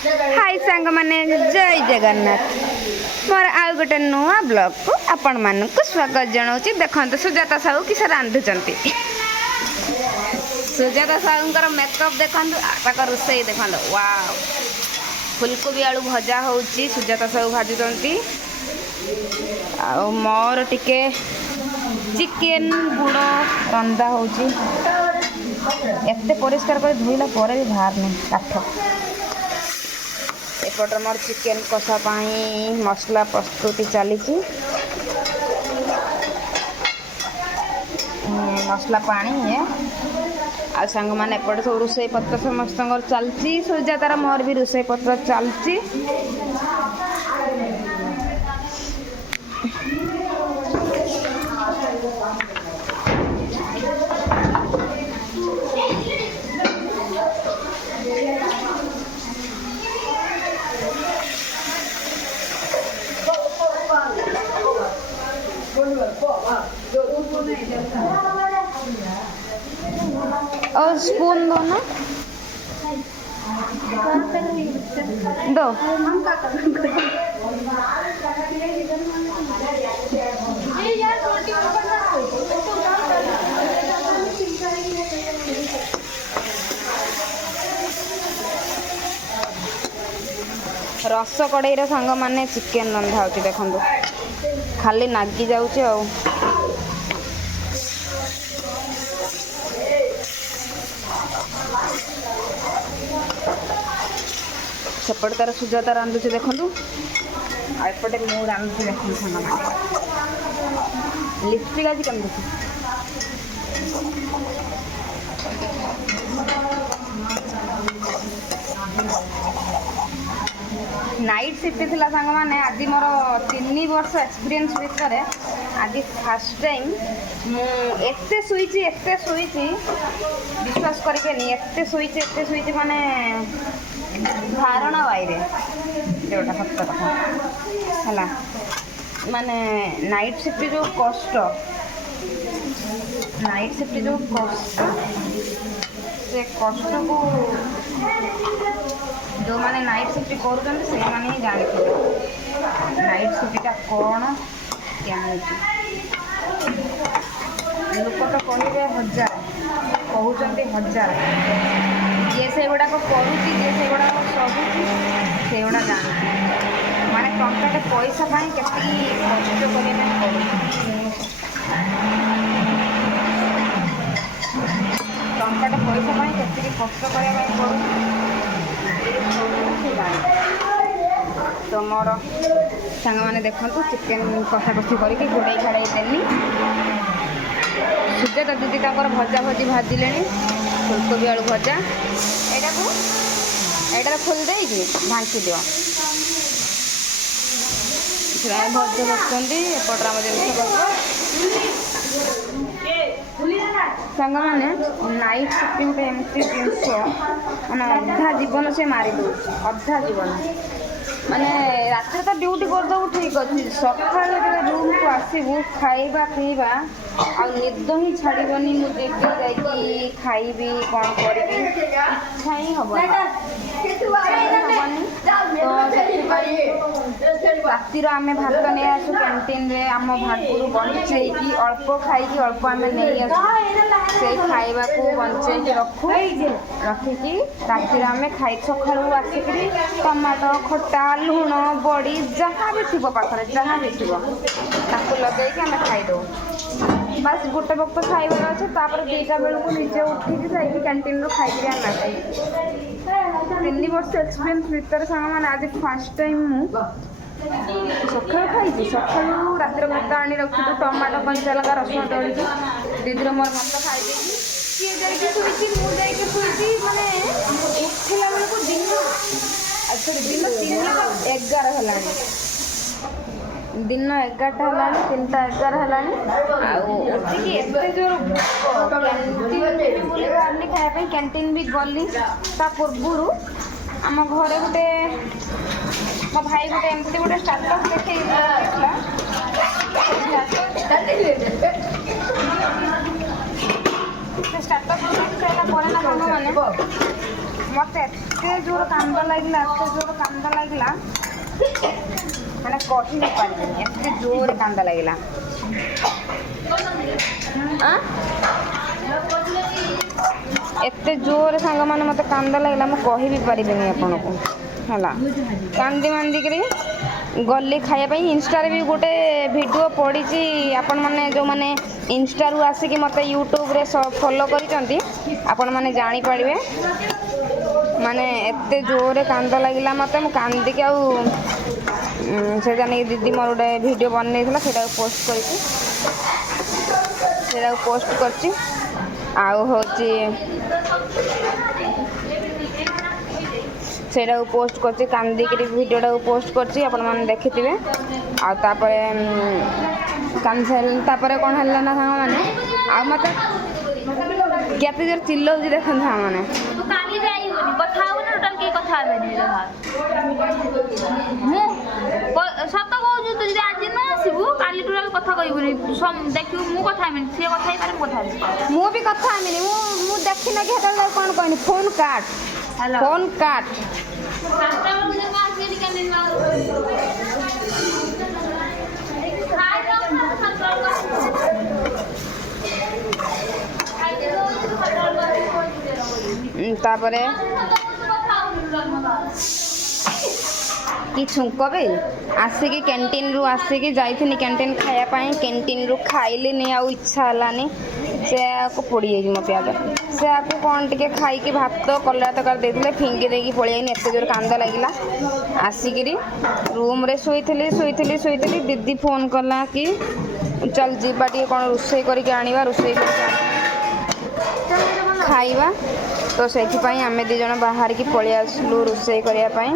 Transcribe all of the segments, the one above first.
हाय सांग माने जय जगन्नाथ मोर आउ गोटे नुआ ब्लॉग को आपण मानक स्वागत जनाऊँ। देखते सुजाता साहू किस रांधुंट सुजाता साहूंकर मेकअप देखते रोषे देखते वाव फुलकोबी आलू भजा हो सुजाता साहू भाजुंट मोर टिके चिकेन गुड़ रंधा हो एत परिष्कार कर धोइला पर भी बाहर नहीं काठ एपटे मोर चिकेन कषा मसला प्रस्तुति चली मसला पानी है आ सांग मैंने एपटे सब रोषे पत्र समस्त चलती सुजातार मोर भी रोषे पत्र चलती और स्पून दो ना दो रस कड़े सांग माने चिकेन रंधा हो देखो खाली नागी जाऊँ आ सेपटे तार सुजाता रांधुचे देखु एपटे मु रांधुची देखु सांग लिपस्टिक आज कम देखी नाइट शिफ्ट थी सांग मैंने आज मोर 3 वर्ष एक्सपीरियंस भितर आज फास्ट टाइम मुझे शुई विश्वास करें एत शुई माने धारणा बाहर जोटा सत्य कथा है माने नाइट शिफ्ट जो कष्ट से कष्ट को जो माने नाइट शिफ्ट करूँ से माने ही जानते नाइट शिफ्टा कौन क्या लोक तो कहे 1000 कहते 1000 ये से गुड़ाक करुच्ची जे से गुड़ाक सहूँ से गुड़ा जानती माने टंकाटे पैसा के कष्ट करने टंकाटे पैसा के कष्ट करने तो मोर सांग मैंने देखो चिकेन कषा कषी करके घोड़े छाड़े देली सुजाता दीदी भजा भजी भाजिले फुलकोबी आलू भजा एटा फुल दे ढांकी दिव भजा बसुँच सांग मैंने नाइट शिफ्टिंग एमती जिनस मैंने अधा जीवन से मारी दो अधा जीवन माने रात तो ड्यूटी करदेबू ठीक अच्छे सका रूम को आसबू खाइबा पीवा आ निद ही छाड़बनी मुझे खाइबी कौन करी इच्छा ही रातिर आम भात नहीं आसू कैंटीन रे आम भागुर बंचे अल्प खाई अल्प आम नहीं आसू से खाइबा को बंचे रखू रखिकी रातिर आम खाई सकालू आसिक टमाटो खटा लुण बड़ी जहाँ भी थी पाखे जहाँ भी थी लगे आम खाईदे बस गोटे वक्त खाइबार अच्छे तापर 2टा बेलू निजे उठिकी जाइए कैंटीन रू खाई आना 3 वर्ष एक्सपीरियंस भितर सांग मैंने आज फास्ट टाइम सका खाई सका रातिर भात आनी रखी टमाटो कंचा लगा रसुण दड़ी दीदी मोर भात खाई किए जाइए शुई माने उठला बेलू दिन दिन 3 11 दिन 11टा है 3टा 11 उठिकी एत जोर बाहरी खायापी कैंटीन भी गली ता पूर्वर आम घरे गोटे मो भाई गोटे एमती गोटे स्टाटस देखा स्टाटस देखा ना सांग मैंने मत एते जोर कांद लागला मैंने कही नहीं पारे एते जोर कांद लागला एते जोर सांग मैंने मत कांद लगला मुझे कह भी पारि आपन को है कांदी मांदी करी गली खायापी इंस्टा भी गोटे वीडियो पड़ी आपण मैंने जो मैंने इंस्टा रु आसिक मत यूट्यूब रे फॉलो करी आपण मैंने जानीपारे माने एते जोरे कांद लगिला मत कांदी के से जानी दीदी मोर गोटे वीडियो बनई से पोस्ट करची आउ होची सेटा पोस्ट करची कांदी के वीडियोटा पोस्ट करची आपण माने देखिथिबे आ तापरे कैंसिल तापरे कोन हल्ला ना सांग माने आ मत केते जोर चिल्लौजी देखन सांग माने तू काली जाई होनी कथा हो ना टोटल के कथा बेनी मु सत कहू तू जे आज न आसीबू काली टोटल कथा कहबुनी देखियो मु कथा में से कथा ही पारे कथा मु भी कथा में मु देखि ना के हेतल कोन कहनी फोन काट फोन काट रास्ता में मुझे पास के निकलने खाए ना कंट्रोल तापरे कि छुंक भी आसिक कैंटीन रु आसिक जाइथिनी कैंटीन खाया पाई कैंटीन रु खाइली नहीं आउ इच्छा हलानी से को पड़ी जाई मो प्याज से आपको कौन टिके खाई कि भात कलरा तकार देथिले फिंगी देकी पड़ी आइनी एते जोर कांदा लागिला आसिकरी रूम रे सोईथिली दीदी फोन कला कि चल जीवा टिके कोन रोसई करके आनिबा रोसई करके खाइबा तो से आमे दी जन बाहर की पळि आसलु रोसई करिया पाई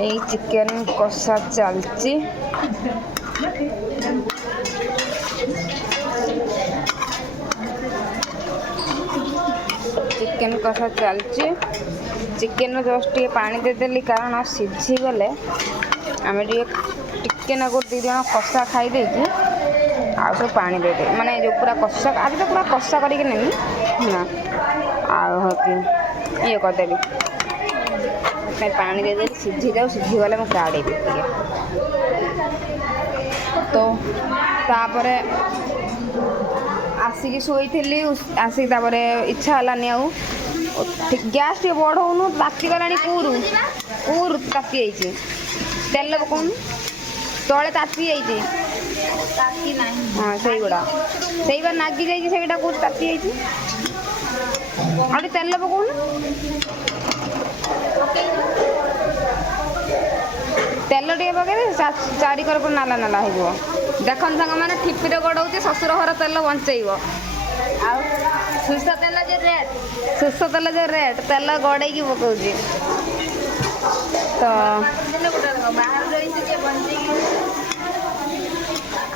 এই চিকেন কষা চলছে चिकेन कषा चलची चिकेन जस्ट टे पानी देदेली कारण सीझी गले आम टिके ना दी जन कषा खाई देकी आउ सब पानी दे माने जो पूरा कषा आज तो पूरा कषा करके नेमी आती ये करदेली पानी दे सीझी जाऊ सीझी गले मुझे काढ़ी तो तापरे आसिक शोई आसिक इच्छा हलानी आउ गैस टे बढ़ाऊनु ताती गला पूरु पूरु ताती जाइए तेल पकाउन तले ताती जाइए हाँ से गुड़ा से नागी जाइए कौन ताती जाइए आउ तेल पकाउन तेल टे पकड़े चारिकर नाला नाला हो देखन सांग मैंने ठिपी गड़ाऊे शशुर घर तेल बंचेब सुस तेल जो रेट सुस तेल जो रेट तेल गड़े पकाऊे तो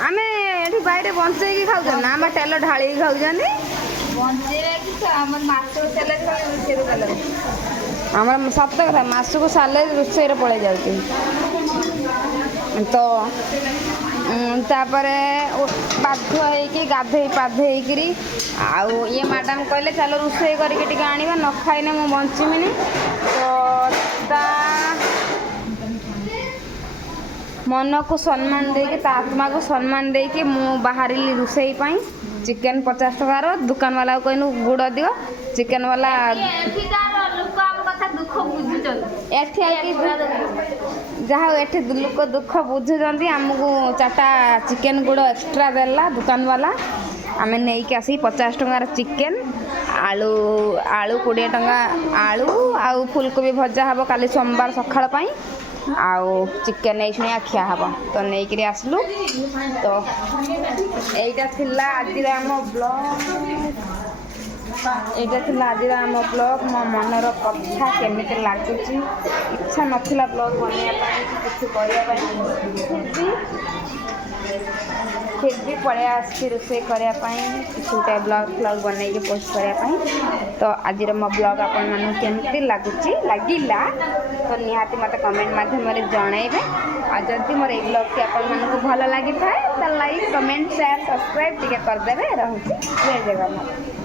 आम ये बाहर बंचे खाऊ ना आम तेल ढाड़ी खाऊ आम सत कथा मसक साले रोषे पड़े जाऊँ तो तापरे बाध्य गाधे पाधेकरी आउ ये मैडम कहले चलो रोषे करके आनिबा न खाइने मु बंचीमिनी तो मन को सम्मान देके आत्मा को सम्मान देके मु बाहरी रोषे चिकेन 50 टकार दुकान वाला कहनु गुड़ दियो चिकेन वाला जहाँ एठी लोक दुख बुझुंट आमको 4टा चिकेन गुड़ एक्सट्रा देला दुकान वाला आम नहीं कि आसी 50 टकार चिकेन आलू आलू 20 टंका आलू आउ फुलकोबी भजा हम काली सोमवार सकाळ पाई आउ चिकेन नहीं शुणी खिया हम तो नहीं कि आसलु तो यहीटा थिला आज आम ब्लॉग यहाँ था आज आम ब्लॉग मो मनर कथा केमी लगुच इच्छा नाला ब्लॉग बनवाई कि फिर भी पड़े आसी रोषे करने किसी गोटे ब्लॉग बनई पोस्ट करने तो आज मो ब्लॉग आपण मानू केमती लगिला तो निहाती मत कमेंट माध्यम जनइबे आ जदि मोर ब्लॉग के आपण मानू भल लगी था तो लाइक कमेंट शेयर सब्सक्राइब टिके करदेवे रहूँ जय जगन्नाथ।